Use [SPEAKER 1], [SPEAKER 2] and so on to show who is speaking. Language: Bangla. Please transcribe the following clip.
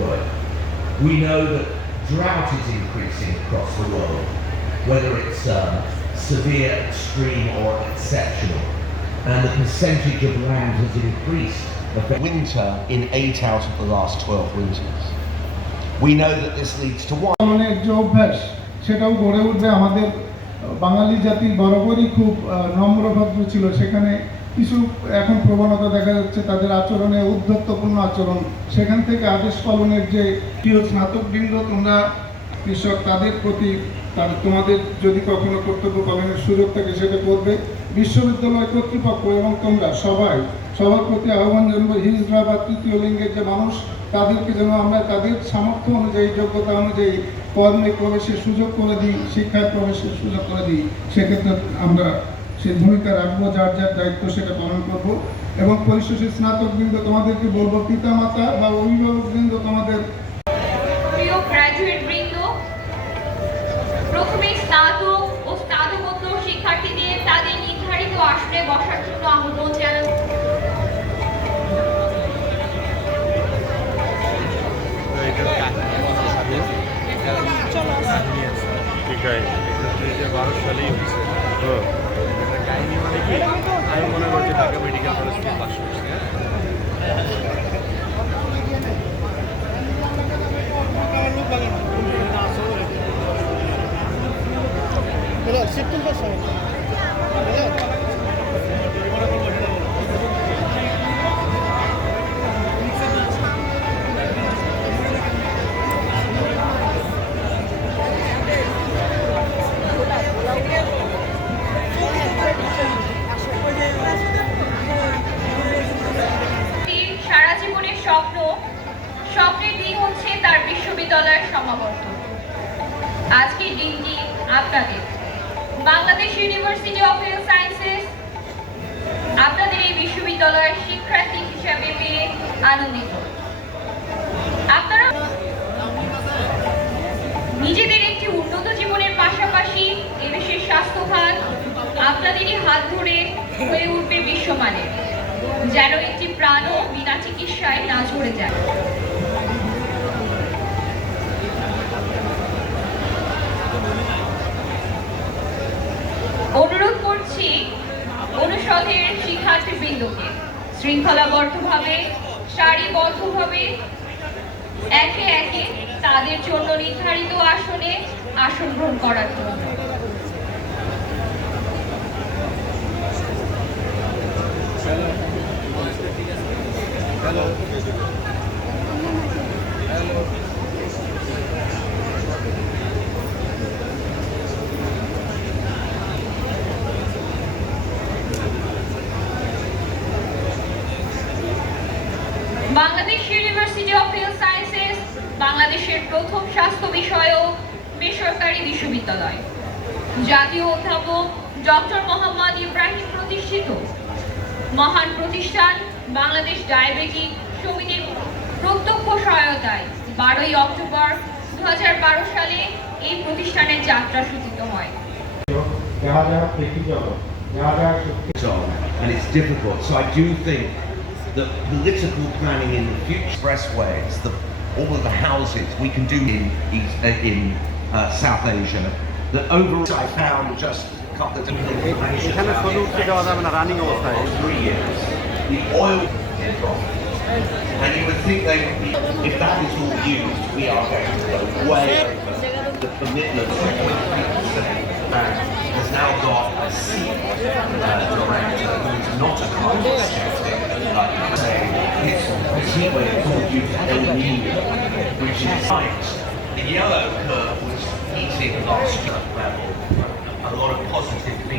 [SPEAKER 1] work. We know that drought is increasing across the world, whether it's um, severe, extreme, or exceptional. And the percentage of land has increased. Winter in eight out of the last 12 winters. We know that this leads to one.
[SPEAKER 2] পালনের যে অভ্যাস সেটাও গড়ে উঠবে আমাদের বাঙালি জাতি বরাবরই খুব আহ, নম্রভদ্র ছিল সেখানে কিছু এখন প্রবণতা দেখা যাচ্ছে, তাদের আচরণে উদ্ধত্তপূর্ণ আচরণ। সেখান থেকে আদেশ পালনের যে প্রিয় স্নাতকবৃন্দ, তোমরা কৃষক তাদের প্রতি তার তোমাদের যদি কখনো কর্তব্য পালনের সুযোগ থাকে, সেটা করবে। বিশ্ববিদ্যালয় কর্তৃপক্ষ এবং তোমরা সবাই, সবার প্রতি আহ্বান জানব, হিজড়া বা তৃতীয় লিঙ্গের যে মানুষ, তাদেরকে যেন আমরা তাদের সামর্থ্য অনুযায়ী, যোগ্যতা অনুযায়ী কর্মে প্রবেশের সুযোগ করে দিই শিক্ষায় প্রবেশের সুযোগ করে দিই। সেক্ষেত্রে আমরা সেই ভূমিকা রাখব যার যার দায়িত্ব সেটা পালন করব। এবং পরিশেষে স্নাতকবৃন্দ তোমাদেরকে বলব পিতামাতা বা অভিভাবকবৃন্দ তোমাদের
[SPEAKER 3] প্রিয় বৃন্দ প্রথমে স্নাতক ও স্নাতকোত্তর শিক্ষার্থীদের তাদের নির্ধারিত আসনে বসার জন্য আহ্বান জানান
[SPEAKER 4] ঠিক আছে। বারো সালেই হয়েছে। আমি মনে করছি ঢাকা মেডিকেল কলেজ থেকে পাশ করছি
[SPEAKER 3] সমাবর্তন। আজকের দিনটি আপনাদের। Bangladesh university of health sciences আপনাদের এই বিশ্ববিদ্যালয়ের শিক্ষার্থী হিসাবে পেয়ে আনন্দিত। আপনারা নিজেদের একটি উন্নত জীবনের পাশাপাশি এদেশের স্বাস্থ্য খাত আপনাদেরই হাত ধরে হয়ে উঠবে বিশ্বমানের, যেন একটি প্রাণও বিনা চিকিৎসায় না ঝরে যায়। শিক্ষার্থীবৃন্দকে শৃঙ্খলাবদ্ধভাবে সারিবদ্ধভাবে একে একে তাদের জন্য নির্ধারিত আসনে আসন গ্রহণ করার জন্য Bangladesh university of health sciences বাংলাদেশের প্রথম স্বাস্থ্য বিষয়ক বেসরকারি বিশ্ববিদ্যালয়। জাতীয় অধ্যাপক ডক্টর মোহাম্মদ ইব্রাহিম প্রতিষ্ঠিত। মহান প্রতিষ্ঠান বাংলাদেশ ডায়াবেটিক সমিতির প্রত্যক্ষ সহায়তায় বারোই অক্টোবর দু হাজার বারো সালে এই প্রতিষ্ঠানের যাত্রা সূচিত হয়।
[SPEAKER 1] and it's difficult. So I do think that political planning in the future, expressways, the, all of the houses we can do in East, uh, in uh, South Asia, that overall I found just a couple of different information
[SPEAKER 4] এখানে
[SPEAKER 1] about
[SPEAKER 4] ফটো
[SPEAKER 1] the
[SPEAKER 4] উঠতে দেওয়া যাবে না রানিং অবস্থায়
[SPEAKER 1] last three years, the oil and you would think they would be, if that is all used, we are going to go way over the commitment that has now got a seat uh, director who is not a carbon skeptic, like you say, it's, where Nino, which is right. The yellow curve was heating last level, a lot of positive things.